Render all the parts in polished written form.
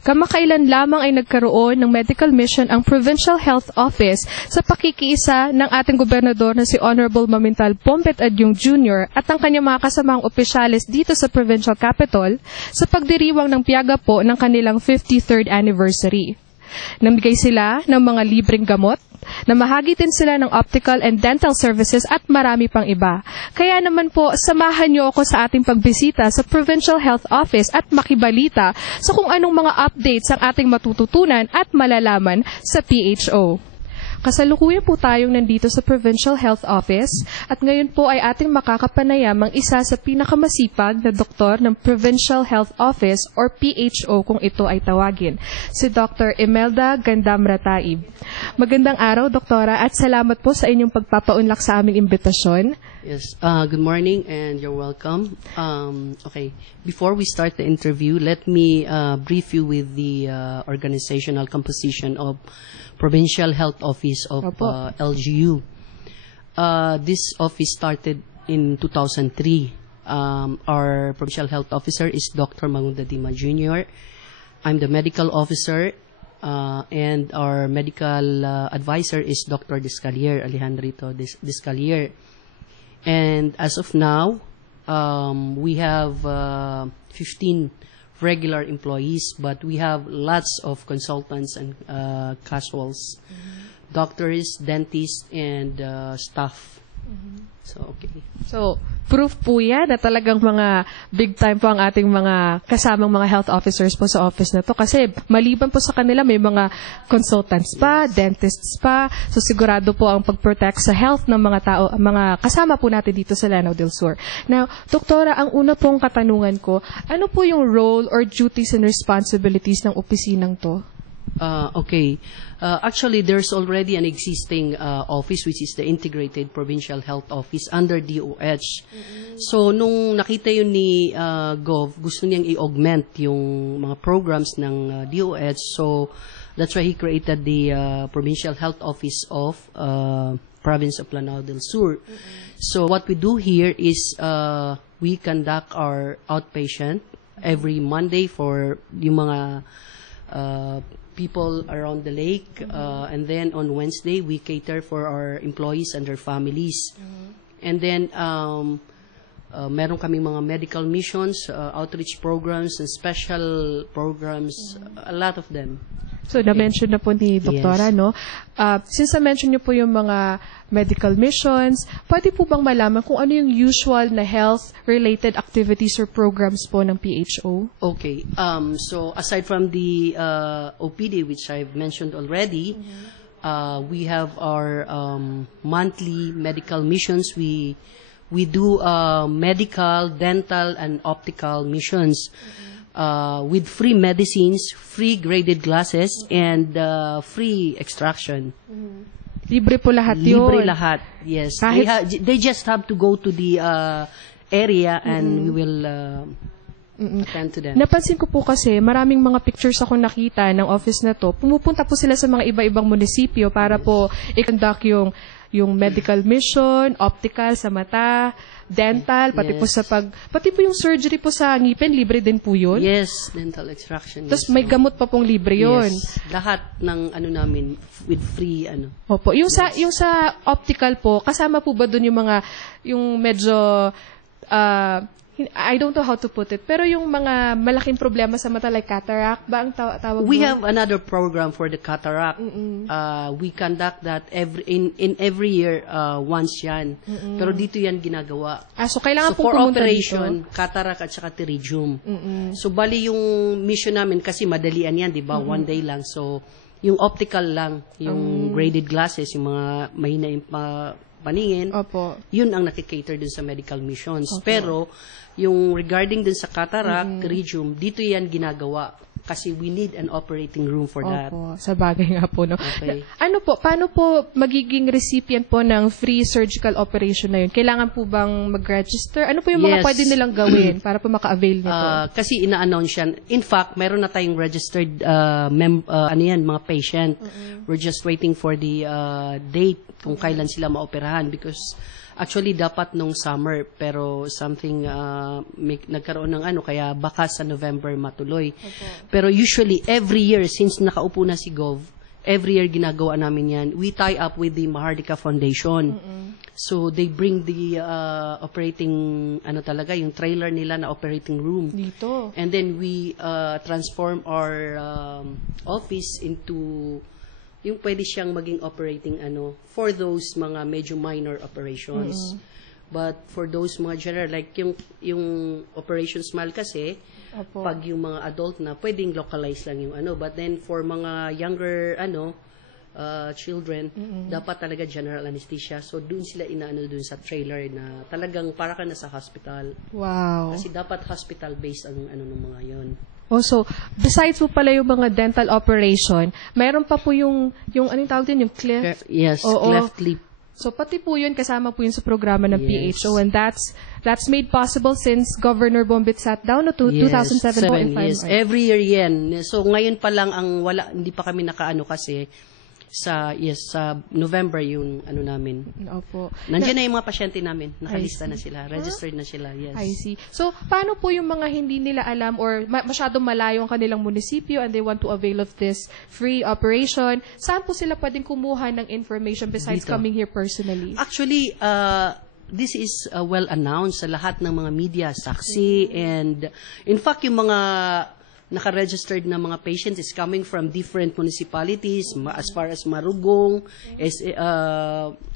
Kamakailan lamang ay nagkaroon ng medical mission ang Provincial Health Office sa pakikiisa ng ating gobernador na si Honorable Mamintal Pompet Adyung Jr. at ang kanyang mga kasamang opisyalis dito sa provincial capital sa pagdiriwang ng piyaga po ng kanilang 53rd anniversary. Namigay sila ng mga libreng gamot, namahagi din sila ng optical and dental services at marami pang iba. Kaya naman po, samahan niyo ako sa ating pagbisita sa Provincial Health Office at makibalita sa kung anong mga updates ang ating matututunan at malalaman sa PHO. Kasalukuyan po tayong nandito sa Provincial Health Office at ngayon po ay ating makakapanayam ang isa sa pinakamasipag na doktor ng Provincial Health Office or PHO kung ito ay tawagin, si Dr. Imelda Gandamrataib. Magandang araw, Doktora, at salamat po sa inyong pagpapaunlak sa aming imbitasyon. Yes, good morning and you're welcome. Okay, before we start the interview, let me brief you with the organizational composition of Provincial Health Office of LGU. This office started in 2003. Our Provincial Health Officer is Dr. Magunda Dima Jr. I'm the medical officer, and our medical advisor is Dr. Descalier, Alejandrito Descalier. And as of now, we have 15 regular employees, but we have lots of consultants and casuals, doctors, dentists, and staff. So, okay. So, proof po yan na talagang mga big time po ang ating mga kasamang mga health officers po sa office na to. Kasi maliban po sa kanila, may mga consultants pa, dentists pa. So, sigurado po ang pag-protect sa health ng mga tao, mga kasama po natin dito sa Lanao del Sur. Now, Doktora, ang una pong katanungan ko, ano po yung role or duties and responsibilities ng opisinang to? Okay. Actually, there's already an existing office, which is the Integrated Provincial Health Office under DOH. So, nung nakita yun ni Gov, gusto niyang i-augment yung mga programs ng DOH. So, that's why he created the Provincial Health Office of Province of Lanao del Sur. So, what we do here is we conduct our outpatient every Monday for yung mga people around the lake, and then on Wednesday we cater for our employees and their families. And then meron kaming mga medical missions, outreach programs and special programs, a lot of them. So, na-mention na po ni Doktora, Yes. no? Since na-mention niyo po yung mga medical missions, pwede po bang malaman kung ano yung usual na health-related activities or programs po ng PHO? Okay. So, aside from the OPD, which I've mentioned already, we have our monthly medical missions. We do medical, dental, and optical missions. With free medicines, free graded glasses, and free extraction. Libre po lahat yun. Libre lahat, yes. They just have to go to the area and we will attend to them. Napansin ko po kasi maraming mga pictures ako nakita ng office na to. Pumupunta po sila sa mga iba-ibang munisipyo para po i-conduct yung medical mission, optical sa mata, dental, pati po sa pati po yung surgery po sa ngipin, libre din po yun. Yes, dental extraction. Tapos may gamot pa pong libre yun. Yes, lahat ng namin with free Opo, yung sa optical po, kasama po ba doon yung medyo I don't know how to put it, pero yung mga malaking problema sa mata like cataract ba ang tawag We doon? have another program for the cataract. We conduct that every year once yan. Pero dito yan ginagawa. So kailangan po for pumunta operation, dito. cataract at saka pterygium. So bali yung mission namin kasi madalian yan, di ba? One day lang. So yung optical lang, yung graded glasses, yung mga mahina yung paningin, Opo. yun ang nakikater dun sa medical missions. Pero yung regarding dun sa cataract, pterygium, dito yan ginagawa. Kasi we need an operating room for that. Opo, sa bagay nga po, no? Okay. Paano po magiging recipient po ng free surgical operation na yun? Kailangan po bang mag-register? Ano po yung mga Yes. pwede nilang gawin para po maka-avail nito? Kasi ina-announce yan. In fact, meron na tayong registered mga patient. We're just waiting for the date kung kailan sila maoperahan because Actually, dapat nung summer, pero something, nagkaroon ng kaya baka sa November matuloy. Pero usually, every year, since nakaupo na si Gov, every year ginagawa namin yan. We tie up with the Mahardika Foundation. So, they bring the operating, yung trailer nila na operating room. Dito. And then we transform our office into yung pwede siyang maging operating for those mga medyo minor operations. But for those mga general, like yung Operation Smile kasi, Opo. pag yung mga adult na, pwedeng localize lang yung But then for mga younger, children, dapat talaga general anesthesia. So, dun sila dun sa trailer na talagang para ka na sa hospital. Wow. Kasi dapat hospital-based ang ng mga yon. Also, besides po pala yung mga dental operation, mayroon pa po yung anong tawag din, yung cleft. Yes, Oo. cleft lip. So, pati po yun, kasama po yun sa programa ng Yes. PHO. And that's made possible since Governor Bombit sat down no, 2007 po. Yes, every year yan. So, ngayon pa lang hindi pa kami nakaano kasi sa November yung namin. Opo. Nandiyan na yung mga pasyente namin. Nakalista na sila. Registered na sila. Yes. I see. So, paano po yung mga hindi nila alam or masyadong malayo ang kanilang munisipyo and they want to avail of this free operation? Saan po sila pwedeng kumuha ng information besides Dito. coming here personally? Actually, this is well announced sa lahat ng mga media, saksi, and in fact, yung mga naka-registered na mga patients is coming from different municipalities, as far as Marugong,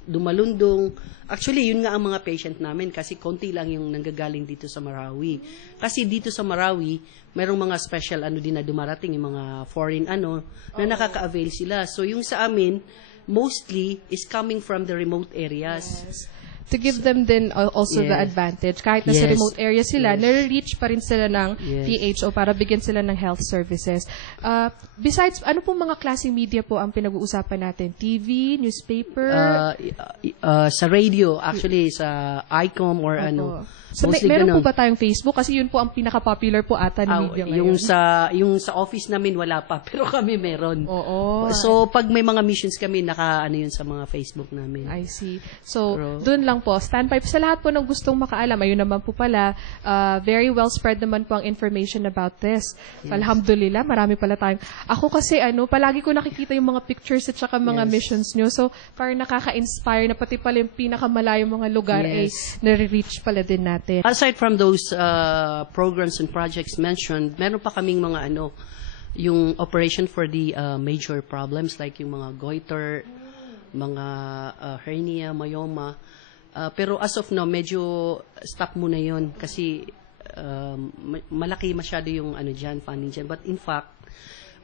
Dumalundong. Actually, yun nga ang mga patient namin kasi konti lang yung nanggagaling dito sa Marawi. Kasi dito sa Marawi, mayroong mga special din na dumarating, yung mga foreign na nakaka-avail sila. So, yung sa amin, mostly is coming from the remote areas. Yes. To give them then also the advantage. Kahit nasa Yes. remote area sila, nare-reach pa rin sila ng Yes. PHO para bigyan sila ng health services. Besides, ano pong mga klaseng media po ang pinag-uusapan natin? TV, newspaper? Sa radio, actually, sa ICOM or So, mostly meron po ganun. ba tayong Facebook? Kasi yun po ang pinaka-popular po ata ng media ngayon. Yung sa office namin wala pa, pero kami meron. Oo. So, pag may mga missions kami, yun sa mga Facebook namin. I see. So, Pero, doon lang po. Standby po sa lahat po ng gustong makaalam. Ayun naman po pala, very well spread naman po ang information about this. So, alhamdulillah, marami pala tayong. Ako kasi, palagi ko nakikita yung mga pictures at saka mga missions nyo. So, parang nakaka-inspire na pati pala yung pinakamalayong mga lugar nare-reach pala din natin. aside from those programs and projects mentioned, meron pa kaming mga yung operation for the major problems like yung mga goiter, mga hernia, myoma. Pero as of now, medyo stop muna yon kasi malaki masyado yung dyan, funding dyan. But in fact,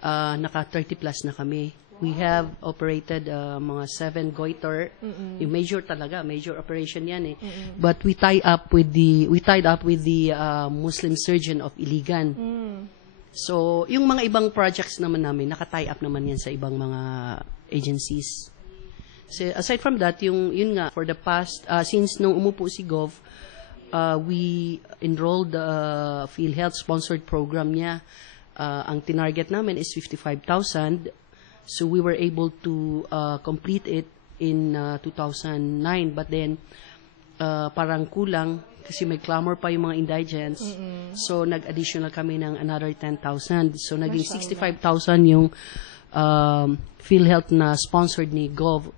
naka 30 plus na kami. We have operated mga 7 goiter. Yung major talaga, major operation yan But we tied up with the Muslim surgeon of Iligan. So, yung mga ibang projects naman namin, naka-tie up naman yan sa ibang mga agencies. So, aside from that, yun nga, for the past, since nung umupo si Gov, we enrolled the PhilHealth sponsored program niya. Ang tinarget namin is 55,000. So we were able to complete it in 2009. But then, parang kulang kasi may clamor pa yung mga indigents. So nag-additional kami ng another 10,000. So naging 65,000 yung PhilHealth na sponsored ni Gov.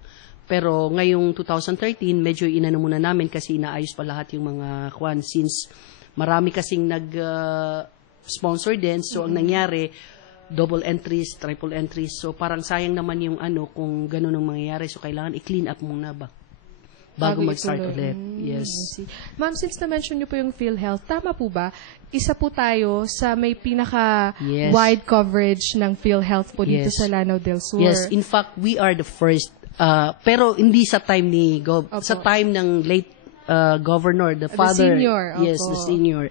Pero ngayong 2013, medyo inano muna namin kasi inaayos pa lahat yung mga kwan since marami kasing nag-sponsor din. So ang nangyari, double entries, triple entries. So, parang sayang naman yung kung gano'n ang mangyayari. So, kailangan i-clean up muna bago mag-start ulit. Yes. Ma'am, since na-mention niyo po yung PhilHealth, tama po ba? Isa po tayo sa may pinaka-wide coverage ng PhilHealth po dito sa Lanao del Sur. Yes. In fact, we are the first. Pero hindi sa time ni Gov. Sa time ng late governor, the father. senior. Yes, the senior.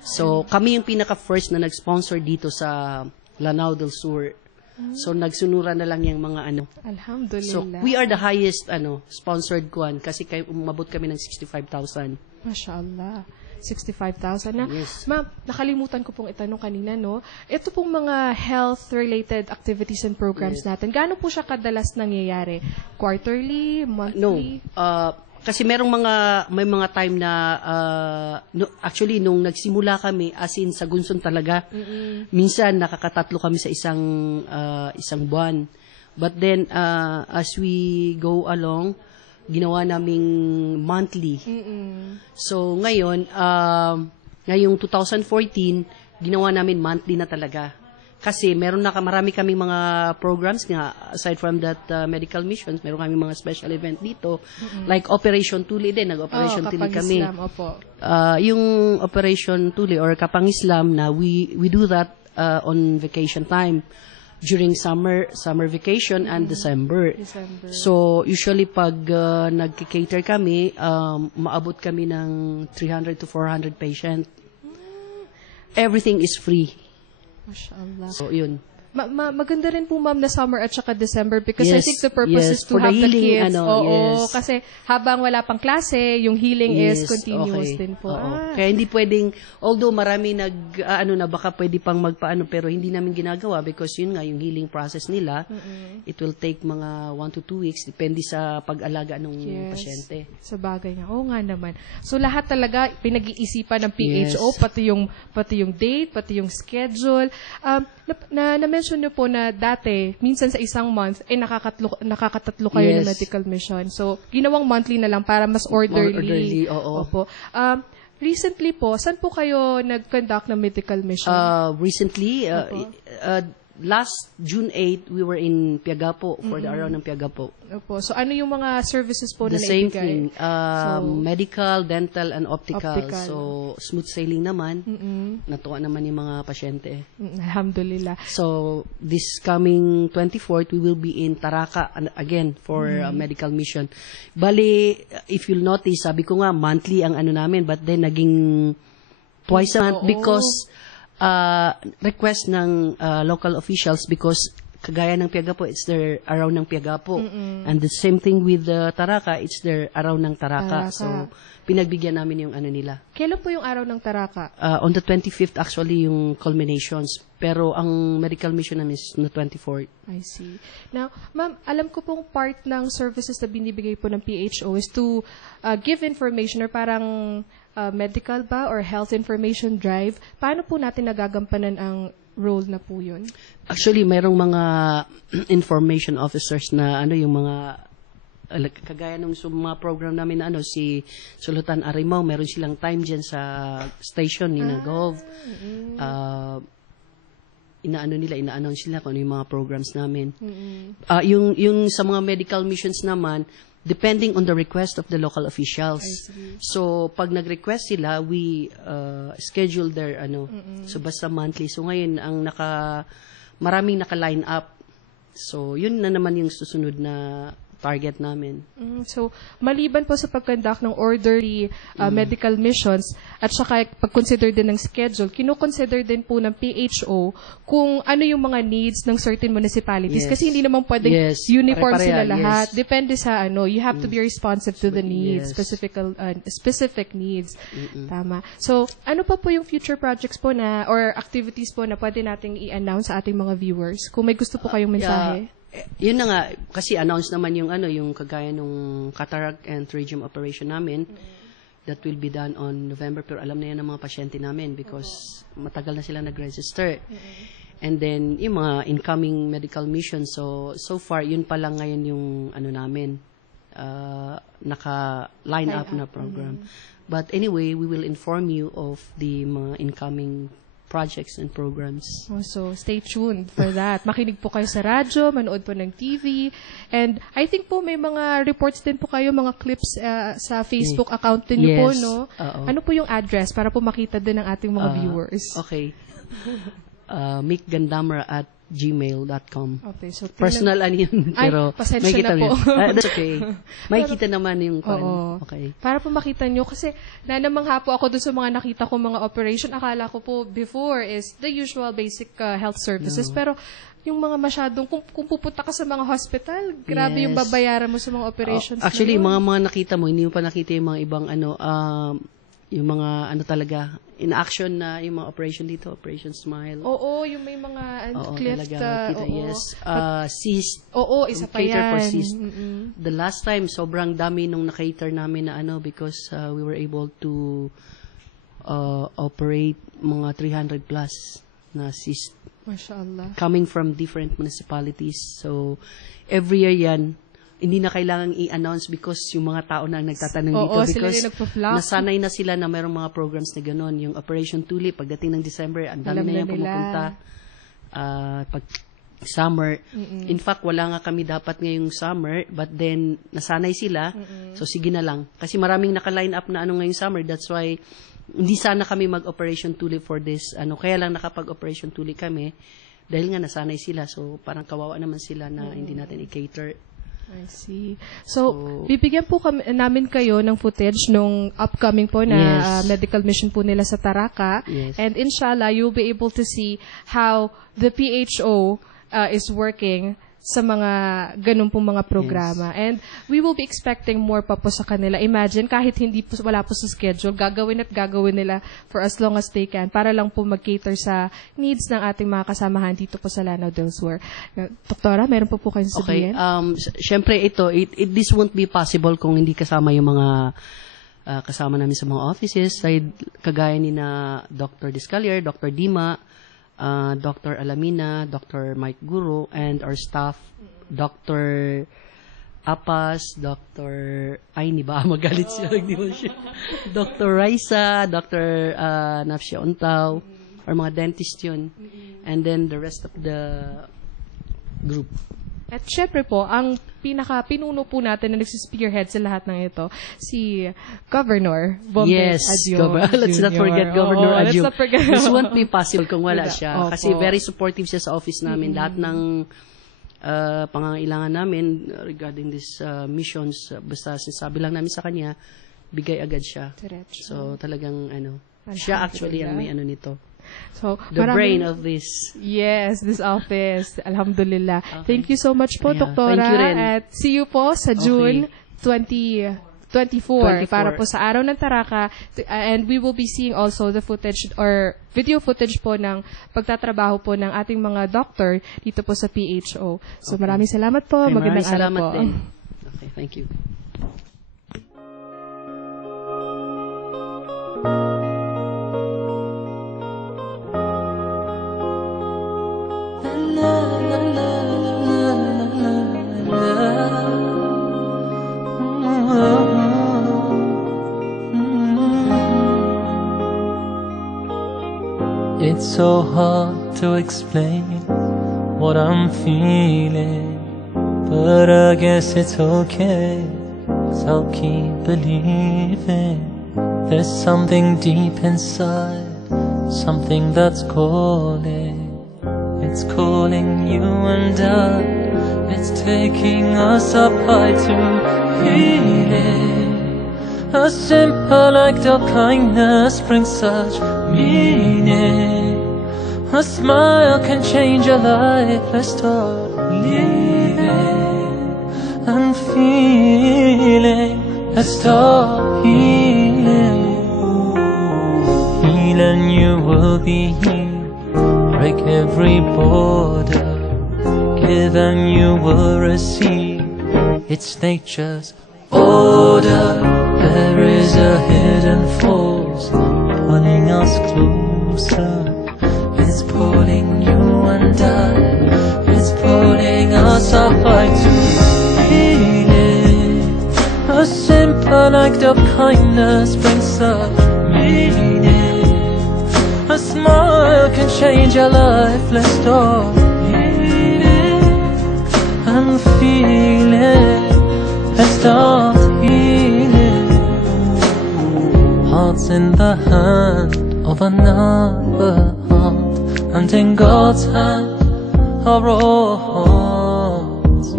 So, kami yung pinaka-first na nag-sponsor dito sa Lanao del Sur. So, nagsunuran na lang yung mga Alhamdulillah. So, we are the highest sponsored kuan kasi umabot kami ng 65,000. Mashallah. 65,000 na. Yes. Ma'am, nakalimutan ko pong itanong kanina, no? Ito pong mga health-related activities and programs natin, gaano po siya kadalas nangyayari? Quarterly? Monthly? No. Kasi may mga time na, actually, nung nagsimula kami, as in, sa Gunson talaga, minsan, nakakatatlo kami sa isang buwan. But then, as we go along, ginawa naming monthly. So, ngayong 2014, ginawa namin monthly na talaga. Kasi marami kaming mga programs nga, aside from that medical missions, meron kaming mga special event dito. Like Operation Tuli din, nag-Operation Tuli kami. Kapag-Islam, opo. Yung Operation Tuli or Kapang-Islam na we do that on vacation time during summer vacation and December. So usually pag nag-cater kami, maabot kami ng 300 to 400 patient. Everything is free. Mashallah. So yun. Maganda rin po, ma'am, na summer at saka December because I Yes, think the purpose yes, is to for the have the healing, kids. Oo, yes. kasi habang wala pang klase, yung healing is continuous okay. din po. Oo. Kaya hindi pwedeng, although marami baka pwede pang magpaano, pero hindi namin ginagawa because yun nga, yung healing process nila, it will take mga 1 to 2 weeks, depende sa pag-alaga ng pasyente. Sa bagay nga. Oo nga naman. So, lahat talaga pinag-iisipan ng PHO, Yes. pati yung date, pati yung schedule. Na-mention nyo po na dati, minsan sa isang month, nakakatatlo kayo ng Yes. medical mission. So, ginawang monthly na lang para mas orderly. More orderly, oo. Opo. Recently po, saan po kayo nag-conduct ng medical mission? Recently, last June 8, we were in Piagapo for the araw ng Piagapo. Opo. So, ano yung mga services po The na same naibigay? thing, medical, dental, and optical. Optical. So, smooth sailing naman. Natuwa naman yung mga pasyente. Alhamdulillah. So, this coming 24th, we will be in Taraka again for a medical mission. Bali, if you'll notice, sabi ko nga, monthly ang ano namin, but then naging twice a month because request ng local officials because kagaya ng Piagapo, it's their araw ng Piagapo. And the same thing with Taraka, it's their araw ng Taraka. So, pinagbigyan namin yung ano nila. Kailan po yung araw ng Taraka? On the 25th, actually, yung culminations. Pero ang medical mission namin is on the 24th. I see. Now, ma'am, alam ko pong part ng services na binibigay po ng PHO is to give information or parang medical ba or health information drive. Paano po natin nagagampanan ang role na po yun? Actually, mayroong mga information officers na yung mga kagaya nung mga program namin na si Sulutan Arimao, meron silang time dyan sa station ni Nagov. Ina-announce nila kung ano yung mga programs namin. Yung sa mga medical missions naman, depending on the request of the local officials. So, pag nag-request sila, we schedule their so basta monthly. So, ngayon, maraming naka-line up. So, yun na naman yung susunod na target namin. So, maliban po sa pag-conduct ng orderly medical missions at saka pag-consider din ng schedule, kino-consider din po ng PHO kung ano yung mga needs ng certain municipalities. Kasi hindi naman pwedeng uniform sila lahat. Depende sa you have to be responsive to the needs, specific needs. Tama. So, ano pa po yung future projects po or activities po na pwede nating i-announce sa ating mga viewers? Kung may gusto po kayong mensahe. Yun na nga, kasi announce naman yung yung kagaya nung cataract and pterygium operation namin that will be done on November, pero alam na yan ng mga pasyente namin because matagal na sila nag-register. And then, yung mga incoming medical missions, so far, yun pa lang ngayon yung namin, naka-line up na program. But anyway, we will inform you of the mga incoming projects and programs. So, stay tuned for that. Makinig po kayo sa radyo, manood po ng TV. And I think po may mga reports din po kayo, mga clips sa Facebook account niyo po, no? Ano po yung address para po makita din ng ating mga viewers? Okay. mikgandamra@gmail.com. Okay, so personal yun, pero pasensya na po. That's okay. Makikita naman yung okay. Para po makita nyo, kasi nanamangha po ako dun sa mga nakita ko mga operation. Akala ko po before is the usual basic health services. Pero yung mga masyadong, kung pupunta ka sa mga hospital, grabe yung babayaran mo sa mga operations. Actually, mga nakita mo, hindi mo pa nakita yung mga ibang yung mga ano talaga, in action na yung mga operation dito, Operation Smile. Oo, yung may mga Oo, cleft. talaga, makita, Oo. yes. Cyst. Oo, isa pa Cater yan. for cyst. Mm-mm. The last time, sobrang dami nung na-cater namin na ano because we were able to operate mga 300 plus na cyst Mashallah. coming from different municipalities. So, every year yan, hindi na kailangang i-announce because yung mga tao na ang nagtatanong dito Oo, sila because yung nagpa-flock. nasanay na sila na mayroong mga programs na gano'n. Yung Operation Tulip, pagdating ng December, ang dami Alam na na yan nila. pumupunta. Pag summer, in fact, wala nga kami dapat ngayong summer, but then, nasanay sila, so sige na lang. Kasi maraming naka-line up na ano ngayong summer, that's why, hindi sana kami mag-Operation Tulip for this, kaya lang nakapag-Operation Tulip kami, dahil nga nasanay sila, so parang kawawa naman sila na hindi natin i-cater. I see. So, bibigyan po namin kayo ng footage nung upcoming po na Yes. medical mission po nila sa Taraca. Yes. And inshallah, you'll be able to see how the PHO is working sa mga ganun pong mga programa. And we will be expecting more pa po sa kanila. Imagine, kahit hindi po, wala po sa schedule, gagawin nila for as long as they can para lang po mag-cater sa needs ng ating mga kasamahan dito po sa Lanao del Sur. Doktora, meron po kayong Okay, sabihin? syempre this won't be possible kung hindi kasama yung mga kasama namin sa mga offices, kagaya ni na Dr. Discalier, Dr. Dima, Dr. Alamina, Dr. Mike Guru, and our staff, Dr. Apas, Dr. Ay, ba? Magalit siya. Dr. Raisa, Dr. Nafsia Untaw, or mga dentist yun. And then the rest of the group. At syempre po, ang pinuno po natin na nagsispearhead sa lahat ng ito, si Governor Bombay Yes, Adyo. let's not forget Governor Oo, Adyo. let's not forget. This won't be possible kung wala siya. Opo. Kasi very supportive siya sa office namin. Lahat ng pangangailangan namin regarding these missions, basta sinasabi lang namin sa kanya, bigay agad siya. Diretso. So talagang siya actually ang may nito. So, The brain of this. Yes, this office. Alhamdulillah. Thank you so much po, Yeah, Doktora. thank you rin. At see you po sa June 24 para po sa Araw ng Taraca. And we will be seeing also the footage or video footage po ng pagtatrabaho po ng ating mga doctor dito po sa PHO. So, maraming salamat po. Okay, Magandang maraming araw salamat po. din. Okay, thank you. It's so hard to explain what I'm feeling, but I guess it's okay, 'cause I'll keep believing. There's something deep inside, something that's calling. It's calling you and I. It's taking us up high to healing. A simple act of kindness brings such meaning. A smile can change your life. Let's start living and feeling. Let's start healing. Heal and you will be healed. Break every border. Give and you will receive. It's nature's order. There is a hidden force pulling us closer. It's pulling you and I. It's pulling us up to healing. A simple act of kindness brings such meaning. A smile can change your life. Let's start healing and feeling. Let's start healing. Hearts in the hand of another heart, and in God's hand are all hearts.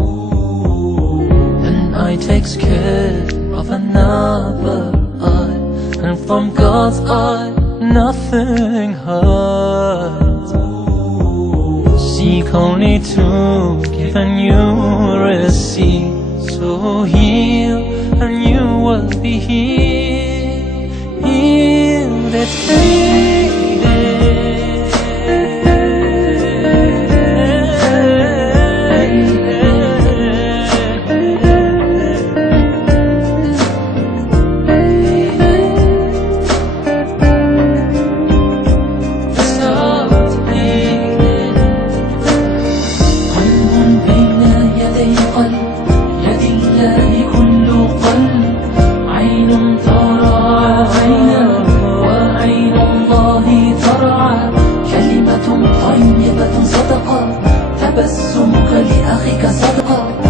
An eye takes care of another eye, and from God's eye nothing hurts. Seek only to give and you receive. So heal and you will be healed. that's fading. طيبة صدقة تبسمك لأخيك صدقة